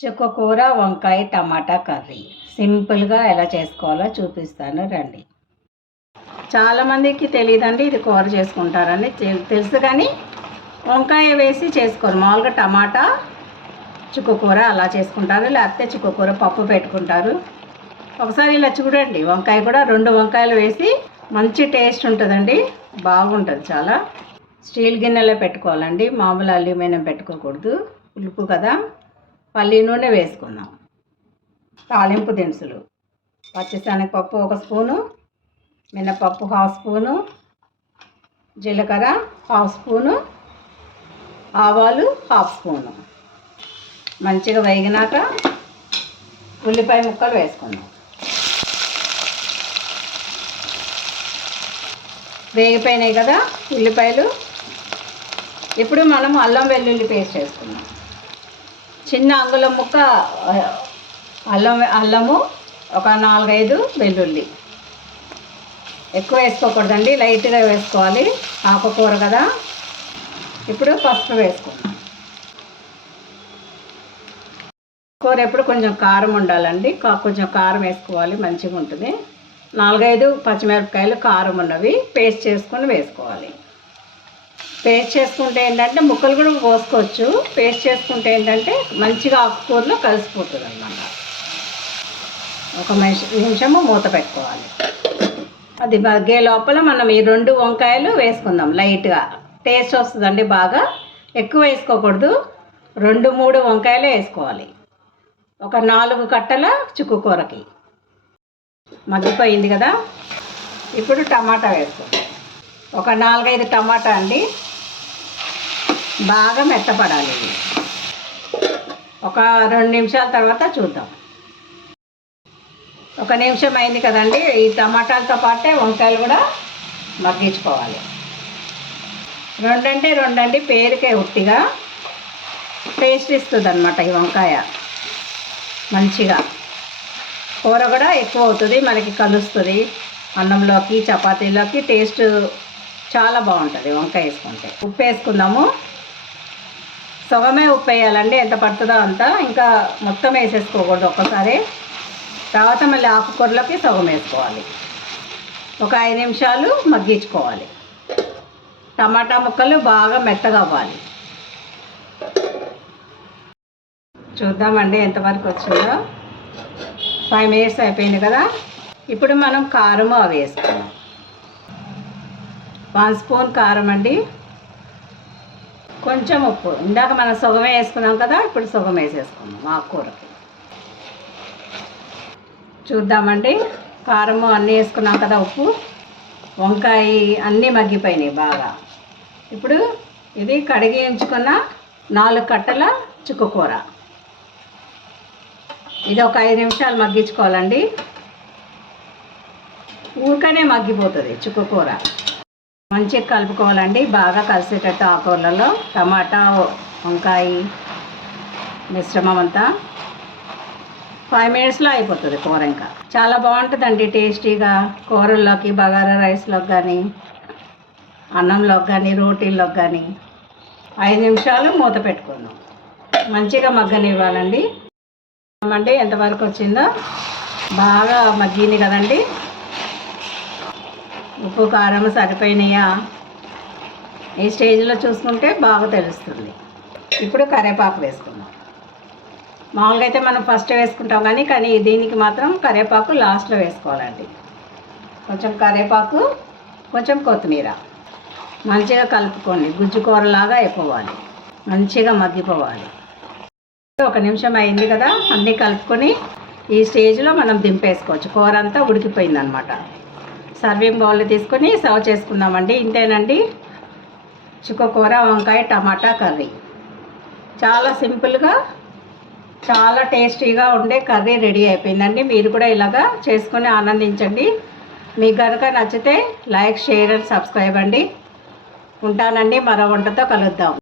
చుక్కకూర వంకాయ టమాటా కర్రీ. సింపుల్గా ఎలా చేసుకోవాలో చూపిస్తాను రండి. చాలామందికి తెలియదండి ఇది కూర చేసుకుంటారని. తెలుసు కానీ వంకాయ వేసి చేసుకోరు. మామూలుగా టమాటా చుక్కకూర అలా చేసుకుంటారు. లేకపోతే చుక్కకూర పప్పు పెట్టుకుంటారు. ఒకసారి ఇలా చూడండి. వంకాయ కూడా రెండు వంకాయలు వేసి మంచి టేస్ట్ ఉంటుందండి. బాగుంటుంది చాలా. స్టీల్ గిన్నెలో పెట్టుకోవాలండి. మామూలు అల్యూమినియం పెట్టుకోకూడదు. పులుపు కదా. పల్లీ నూనె వేసుకుందాం. తాలింపు దినుసులు. పచ్చిశనగపప్పు ఒక స్పూను మినపప్పు హాఫ్ స్పూను జీలకర్ర హాఫ్ స్పూను ఆవాలు హాఫ్ స్పూను. మంచిగా వేగినాక ఉల్లిపాయ ముక్కలు వేసుకుందాం. వేగిపోయినాయి కదా ఉల్లిపాయలు. ఇప్పుడు మనం అల్లం వెల్లుల్లి పేస్ట్ వేసుకుందాం. చిన్న అంగుళం ముక్క అల్లం అల్లము ఒక నాలుగైదు వెల్లుల్లి. ఎక్కువ వేసుకోకూడదండి లైట్గా వేసుకోవాలి. ఆకుకూర కదా. ఇప్పుడు పసుపు వేసుకుందాం. కూర ఎప్పుడు కొంచెం కారం ఉండాలండి. కా- కొంచెం కారం వేసుకోవాలి మంచిగా ఉంటుంది నాలుగైదు పచ్చిమిరపకాయలు కారం ఉన్నవి పేస్ట్ చేసుకొని వేసుకోవాలి. పేస్ట్ చేసుకుంటే ఏంటంటే ముక్కలు కూడా కోసుకోవచ్చు. పేస్ట్ చేసుకుంటే ఏంటంటే మంచిగా ఆకుకూరలో కలిసిపోతుంది అన్నమాట ఒక నిమిషము మూత పెట్టుకోవాలి. అది మగ్గే లోపల మనం ఈ రెండు వంకాయలు వేసుకుందాం లైట్గా. టేస్ట్ వస్తుందండి బాగా. ఎక్కువ వేసుకోకూడదు. రెండు మూడు వంకాయలే వేసుకోవాలి. ఒక నాలుగు కట్టల చుక్కుకూరకి మగ్గిపోయింది కదా. ఇప్పుడు టమాటా వేసుకోండి ఒక నాలుగైదు టమాటా అండి. బాగా మెత్తపడాలి ఒక రెండు నిమిషాల తర్వాత చూద్దాం. ఒక నిమిషం అయింది కదండి ఈ టమాటాలతో పాటే వంకాయలు కూడా మగ్గించుకోవాలి. రెండంటే రెండండి పేరుకే ఉట్టిగా టేస్ట్ ఇస్తుంది అనమాట ఈ వంకాయ. మంచిగా. కూర కూడా ఎక్కువ అవుతుంది మనకి కలుస్తుంది. అన్నంలోకి చపాతీలోకి టేస్ట్ చాలా బాగుంటుంది వంకాయ వేసుకుంటే. ఉప్పు వేసుకుందాము. సగమే ఉప్పు వేయాలండి. ఎంత పడుతుందో అంత. ఇంకా మొత్తం వేసేసుకోకూడదు ఒక్కసారి. తర్వాత మళ్ళీ ఆకుకూరలోకి సగం వేసుకోవాలి. ఒక ఐదు నిమిషాలు మగ్గించుకోవాలి. టమాటా ముక్కలు బాగా మెత్తగా అవ్వాలి. చూద్దామండి ఎంతవరకు వచ్చిందో. ఫైవ్ మినిట్స్ అయిపోయింది కదా. ఇప్పుడు మనం కారం అవి వేసుకున్నాం వన్ స్పూన్ కారం అండి. కొంచెం ఉప్పు. ఇందాక మనం సుగమే వేసుకున్నాం కదా ఇప్పుడు సుగం వేసేసుకున్నాం కూరకి. చూద్దామండి. కారము అన్నీ వేసుకున్నాం కదా ఉప్పు. వంకాయ అన్నీ మగ్గిపోయినాయి బాగా. ఇప్పుడు ఇది కడిగి ఉంచుకున్న నాలుగు కట్టల చుక్కకూర ఇది ఒక ఐదు నిమిషాలు మగ్గించుకోవాలండి. ఊరికనే మగ్గిపోతుంది చుక్కకూర మంచిగా కలుపుకోవాలండి. బాగా కలిసేటట్టు ఆకూరలలో టమాటా వంకాయ మిశ్రమం అంతా. ఫైవ్ మినిట్స్లో అయిపోతుంది కూర ఇంకా. చాలా బాగుంటుందండి టేస్టీగా. కూరల్లోకి బగారా రైస్లోకి కానీ అన్నంలోకి కానీ రోటీల్లోకి కానీ ఐదు నిమిషాలు మూత పెట్టుకుందాం. మంచిగా మగ్గనివ్వాలండి. అండి ఎంతవరకు వచ్చిందో? బాగా మగ్గింది కదండి. ఉప్పు కారం సరిపోయినాయా ఈ స్టేజ్లో చూసుకుంటే బాగా తెలుస్తుంది. ఇప్పుడు కరివేపాకు వేసుకుందాం. మామూలుగా అయితే మనం ఫస్ట్ వేసుకుంటాం కానీ కానీ దీనికి మాత్రం కరేపాకు లాస్ట్లో వేసుకోవాలండి. కొంచెం కరివేపాకు కొంచెం కొత్తిమీర. మంచిగా కలుపుకోండి. గుజ్జు కూరలాగా అయిపోవాలి. మంచిగా మగ్గిపోవాలి. ఒక నిమిషం అయింది కదా అన్నీ కలుపుకొని ఈ స్టేజ్లో మనం దింపేసుకోవచ్చు. కూర అంతా ఉడికిపోయిందనమాట. సర్వింగ్ బౌల్ తీసుకొని సర్వ్ చేసుకుందామండి. ఇంతేనండి. చుక్కకూర వంకాయ టమాటా కర్రీ. చాలా సింపుల్గా చాలా టేస్టీగా ఉండే కర్రీ రెడీ అయిపోయిందండి. మీరు కూడా ఇలాగా చేసుకొని ఆనందించండి. మీకు కనుక నచ్చితే లైక్ షేర్ అండ్ సబ్స్క్రైబ్ అండి. ఉంటానండి. మరో వంటతో కలుద్దాం.